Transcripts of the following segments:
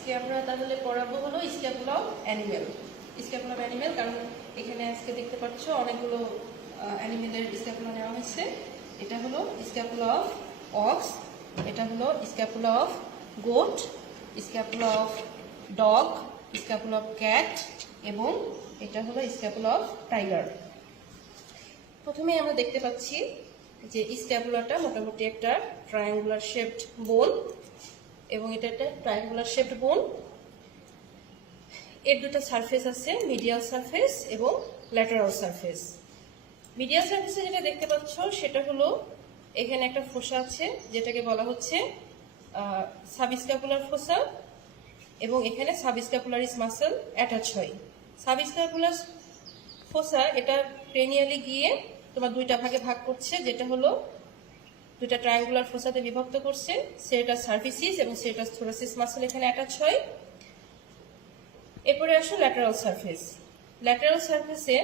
আজকে আমরা তাহলে পড়াবো হলো scapula of animal. Scapula of animal, কারণ এখানে আজকে দেখতে পাচ্ছ অনেকগুলো অ্যানিমেলের স্ক্যাপুলা নেওয়া হয়েছে। এটা হলো স্ক্যাপুলা অফ অক্স, এটা হলো scapula of goat, scapula of dog, scapula of cat এবং এটা হলো স্ক্যাপুলা অফ টাইগার। প্রথমে আমরা দেখতে পাচ্ছি যে স্ক্যাপুলাটা মোটামুটি একটা ট্রায়াঙ্গুলার শেপড বোন এবং এটা একটা ট্রায়াঙ্গুলার শেপড বোন। এর দুটো সারফেস আছে, মিডিয়াল সারফেস এবং ল্যাটারাল সারফেস। মিডিয়াল সারফেসে যেটা দেখতে পাচ্ছ সেটা হলো এখানে একটা ফোসা আছে যেটাকে বলা হচ্ছে সাবস্ক্যাপুলার ফোসা এবং এখানে সাবস্ক্যাপুলারিস মাসল অ্যাটাচ হয়। সাবস্ক্যাপুলার ফোসা এটা ক্রেনিয়ালি গিয়ে তোমার দুইটা ভাগে ভাগ করছে, যেটা হলো দুইটা ট্রায়াঙ্গুলার ফোসাতে বিভক্ত করছে। সেরেটাস সার্ভিসিস এবং সেরেটাস থোরাসিস মাসল এখানে অ্যাটাচ হয়। এরপরে আসো ল্যাটারাল সারফেস। ল্যাটারাল সারফেসে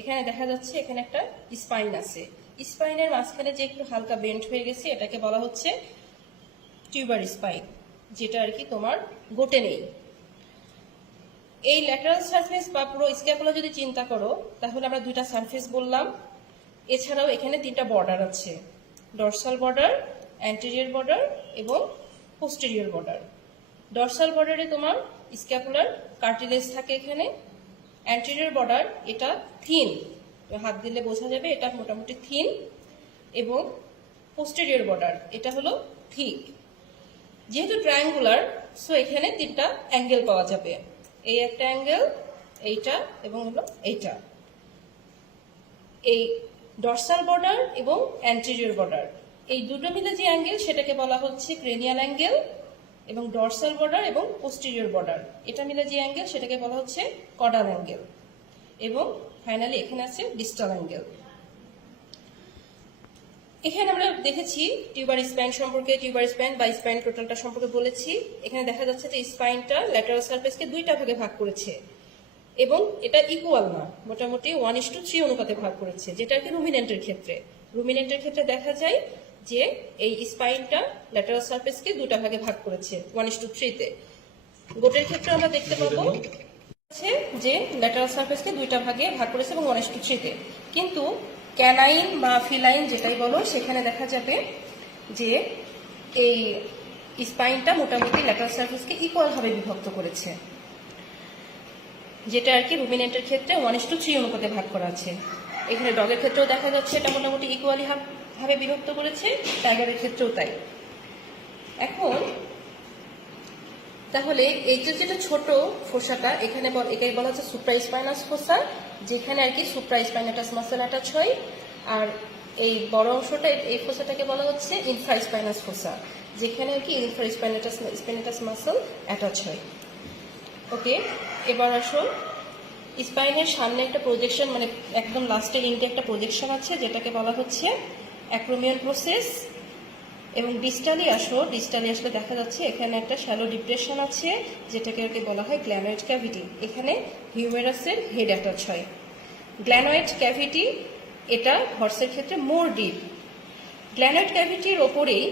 এখানে দেখা যাচ্ছে এখানে একটা স্পাইন আছে। স্পাইনের মাঝখানে যে একটু হালকা বেন্ড হয়ে গেছে এটাকে বলা হচ্ছে টিউবার স্পাইন, যেটা আর কি তোমার গোটে নেই। এই ল্যাটারাল সারফেস বা পুরো স্ক্যাপুলা যদি চিন্তা করো তাহলে আমরা দুইটা সারফেস বললাম, এছাড়াও এখানে তিনটা বর্ডার আছে, ডরসাল বর্ডার, অ্যান্টেরিয়র বর্ডার এবং পোস্টেরিয়র বর্ডার। ডরসাল বর্ডারে তোমার স্ক্যাপুলার কার্টিলেজ থাকে এখানে। অ্যান্টেরিয়র বর্ডার এটা থিন, হাত দিলে বোঝা যাবে এটা মোটামুটি থিন, এবং পোস্টেরিয়র বর্ডার এটা হলো থিক। যেহেতু ট্রায়াঙ্গুলার সো এখানে তিনটা অ্যাঙ্গেল পাওয়া যাবে, এই একটা অ্যাঙ্গেল, এইটা এবং হলো এইটা। এই ডরসাল বর্ডার এবং অ্যান্টেরিয়র বর্ডার এই দুটো মিলে যে অ্যাঙ্গেল সেটাকে বলা হচ্ছে ক্রেনিয়াল অ্যাঙ্গেল, এবং ডরসাল বর্ডার এবং পোস্টেরিয়র বর্ডার এটা মিলে যে অ্যাঙ্গেল সেটাকে বলা হচ্ছে কডাল অ্যাঙ্গেল, এবং ফাইনালি এখানে আছে ডিস্টাল অ্যাঙ্গেল। এখানে আমরা দেখেছি টিউবার স্পাইন সম্পর্কে, টিউবার স্পাইন বা স্পাইন টোটালটা সম্পর্কে বলেছি। এখানে দেখা যাচ্ছে যে স্পাইনটা ল্যাটারাল সারফেসকে দুইটা ভাগে ভাগ করেছে এবং এটা ইকুয়াল না, মোটামুটি 1:3 অনুপাতে ভাগ করেছে, যেটা আর কি রুমিনেন্টের ক্ষেত্রে। রুমিনেন্টের ক্ষেত্রে দেখা যায় যে এই স্পাইনটা ল্যাটারাল সারফেসকে দুটা ভাগে ভাগ করেছে 1:3-তে। গোটের ক্ষেত্রে আমরা দেখতে পাবো যে ল্যাটারাল সারফেসকে দুইটা ভাগে ভাগ করেছে এবং 1:3-তে। কিন্তু ক্যানাইন বা ফিলাইন যেটাই বলো সেখানে দেখা যাবে যে এই স্পাইনটা মোটামুটি ল্যাটারাল সারফেসকে ইকুয়াল ভাবে বিভক্ত করেছে, যেটা আর কি রুমিনেন্টের ক্ষেত্রে 1:3 অনুপাতে ভাগ করা আছে। এখানে ডগের ক্ষেত্রেও দেখা যাচ্ছে এটা মোটামুটি ইকুয়ালি ভাবে বিভক্ত করেছে, টাইগারের ক্ষেত্রেও তাই। এখন তাহলে এই যেটা ছোট ফোসাটা এখানে এটাকে বলা হচ্ছে সুপ্রাস্পাইনাস ফোসা, যেখানে আর কি সুপ্রাস্পাইনাটাস মাসল অ্যাটাচ হয়, আর এই বড় অংশটা এই ফোসাটাকে বলা হচ্ছে ইনফ্রাস্পাইনাস ফোসা, যেখানে আর কি ইনফ্রাস্পাইনাটাস মাসল অ্যাটাচ হয়। ওকে, এবার আসো স্পাইনের সামনে একটা প্রজেকশন, মানে একদম লাস্টে ইন্টে একটা প্রজেকশন আছে যেটাকে বলা হচ্ছে অ্যাক্রোমিয়ান প্রসেস। এবং ডিস্টালি আসলে দেখা যাচ্ছে এখানে একটা শ্যালো ডিপ্রেশন আছে যেটাকে আর কি বলা হয় গ্ল্যানয়েড ক্যাভিটি। এখানে হিউমেরাসের হেড অ্যাটাচ হয়। গ্ল্যানয়েড ক্যাভিটি এটা হর্সের ক্ষেত্রে মোর ডিপ। গ্ল্যানয়েড ক্যাভিটির ওপরেই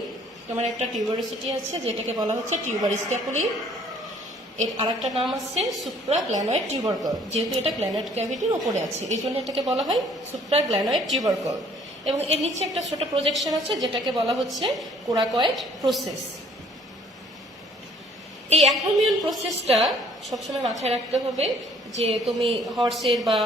তোমার একটা টিউবারোসিটি আছে যেটাকে বলা হচ্ছে টিউবার স্ক্যাপুলি। এর আরেকটা নাম আছে সুপ্রা গ্ল্যানয়েড টিউবারকল। যেহেতু এটা গ্ল্যানয়েড ক্যাভিটির উপরে আছে এই জন্য এটাকে বলা হয় সুপ্রা গ্ল্যানয়েড টিউবারকল। এবং এর নিচে একটা ছোট প্রজেকশন আছে যেটাকে বলা হচ্ছে কোরাকয়েড প্রসেস। এই অ্যাক্রোমিয়ান প্রসেসটা সবসময় মাথায় রাখতে হবে যে তুমি হর্সের বা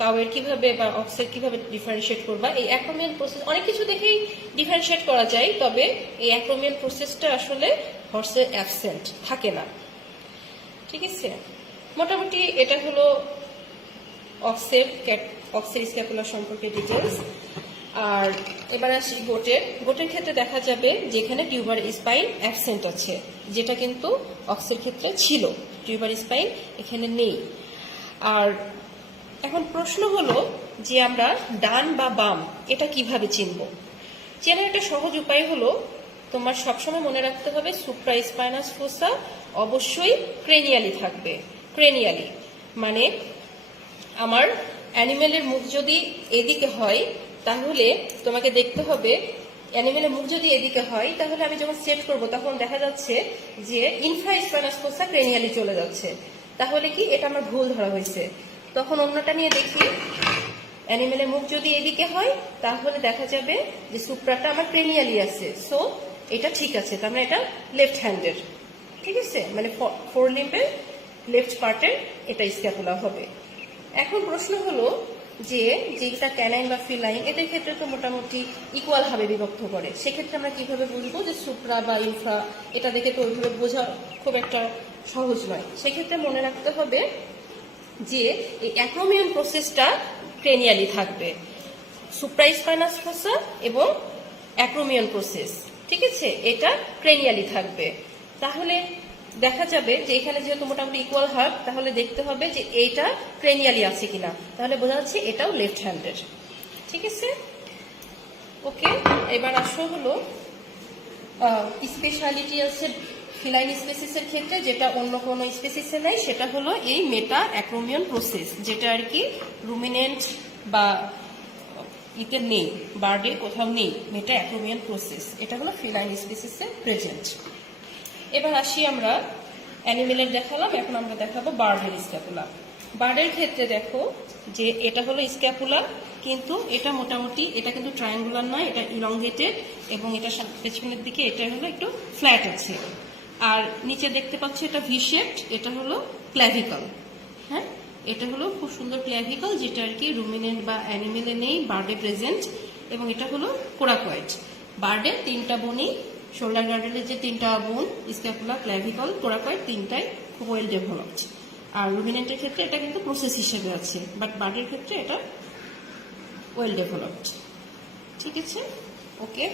কাউয়ের কিভাবে বা অক্সের কিভাবে ডিফারেন্সিয়েট করবা। এই অ্যাক্রোমিয়ান প্রসেস অনেক কিছু দেখেই ডিফারেন্সিয়েট করা যায়, তবে এই অ্যাক্রোমিয়ান প্রসেসটা আসলে হর্সে অ্যাবসেন্ট থাকে না। ঠিক আছে, মোটামুটি এটা হলো অক্সের স্ক্যাপুলা সম্পর্কে ডিটেলস। আর এবার আসি গোটের ক্ষেত্রে দেখা যাবে যেখানে টিউবার স্পাইন অ্যাবসেন্ট আছে, যেটা কিন্তু অক্সের ক্ষেত্রে ছিল, টিউবার স্পাইন এখানে নেই। আর এখন প্রশ্ন হলো যে আমরা ডান বা বাম এটা কিভাবে চিনব। চেনার একটা সহজ উপায় হলো তোমার সবসময় মনে রাখতে হবে সুপ্রাস্পাইনাস ফোসা অবশ্যই ক্রেনিয়ালি থাকবে। ক্রেনিয়ালি মানে আমার অ্যানিমেলের মুখ যদি এদিকে হয় তাহলে তোমাকে দেখতে হবে অ্যানিমেলের মুখ যদি এদিকে হয় তাহলে আমি যখন সেট করব তখন দেখা যাচ্ছে যে ইনফ্রাস্পাইনাস ফোসা ক্রেনিয়ালি চলে যাচ্ছে। তাহলে কি এটা আমার ভুল ধরা হয়েছে। তখন অন্যটা নিয়ে দেখি, অ্যানিমেলের মুখ যদি এদিকে হয় তাহলে দেখা যাবে যে সুপ্রাটা আমার ক্রেনিয়ালি আছে, সো এটা ঠিক আছে, তার মানে এটা লেফট হ্যান্ডের। ঠিক আছে, মানে ফোর লিম্বের লেফট পার্টের এটা স্ক্যাপুলা হবে। এখন প্রশ্ন হলো যে যেটা ক্যানাইন বা ফিলাইন এদের ক্ষেত্রে তো মোটামুটি ইকুয়াল ভাবে বিভক্ত করে, সেক্ষেত্রে আমরা কিভাবে বুঝবো যে সুপ্রা বা ইনফ্রা, এটা দেখে তো ওইভাবে বোঝা খুব একটা সহজ নয়। সেক্ষেত্রে মনে রাখতে হবে যে এই অ্যাক্রোমিয়ন প্রসেসটা ক্রেনিয়ালি থাকবে, সুপ্রাস্পাইনাস ফোসা এবং অ্যাক্রোমিয়ন প্রসেস, ঠিক আছে, এটা ক্রেনিয়ালি থাকবে। তাহলে দেখা যাবে যে এখানে যেহেতু মোটামুটি ইকুয়াল হাফ, তাহলে দেখতে হবে যে এইটা ক্রেনিয়ালি আছে কিনা, তাহলে বোঝা যাচ্ছে এটাও লেফট হ্যান্ডের। ঠিক আছে, ওকে। এবার আসো হলো স্পেশালিটি আছে ফিলাইন স্পেসিসের ক্ষেত্রে, যেটা অন্য কোনো স্পেসিসে নাই, সেটা হলো এই মেটা অ্যাক্রোমিয়ন প্রসেস, যেটা আর কি রুমিনেন্ট বা ইতে নেই, বার্ডে কোথাও নেই মেটা অ্যাক্রোমিয়ন প্রসেস, এটা হলো ফিলাইন স্পেসিসে প্রেজেন্ট। এবার আসি আমরা অ্যানিমেলের দেখালাম, এখন আমরা দেখাবো বার্ডের স্ক্যাপুলা। বার্ডের ক্ষেত্রে দেখো যে এটা হলো স্ক্যাপুলা, কিন্তু এটা মোটামুটি এটা কিন্তু ট্রায়াঙ্গুলার নয়, এটা ইলংগেটেড, এবং এটা পেছনের দিকে এটা হলো একটু ফ্ল্যাট আছে। আর নিচে দেখতে পাচ্ছ এটা ভি শেপড, এটা হলো ক্ল্যাভিকল। হ্যাঁ, এটা হলো খুব সুন্দর ক্ল্যাভিকল, যেটা আর কি রুমিনেন্ট বা অ্যানিমেলে নেই, বার্ডে প্রেজেন্ট। এবং এটা হলো কোরাকয়েড। বার্ডে তিনটা বনই, শোল্ডার গার্ডেলের যে তিনটা বোন, স্ক্যাপুলা, ক্ল্যাভিকল, কোরাকয়েড, তিনটাই খুব ওয়েল ডেভেলপড। আর রুমিনেন্টের ক্ষেত্রে এটা কিন্তু প্রসেস হিসেবে আছে, বাট বার্ডের ক্ষেত্রে এটা ওয়েল ডেভেলপড। ঠিক আছে, ওকে।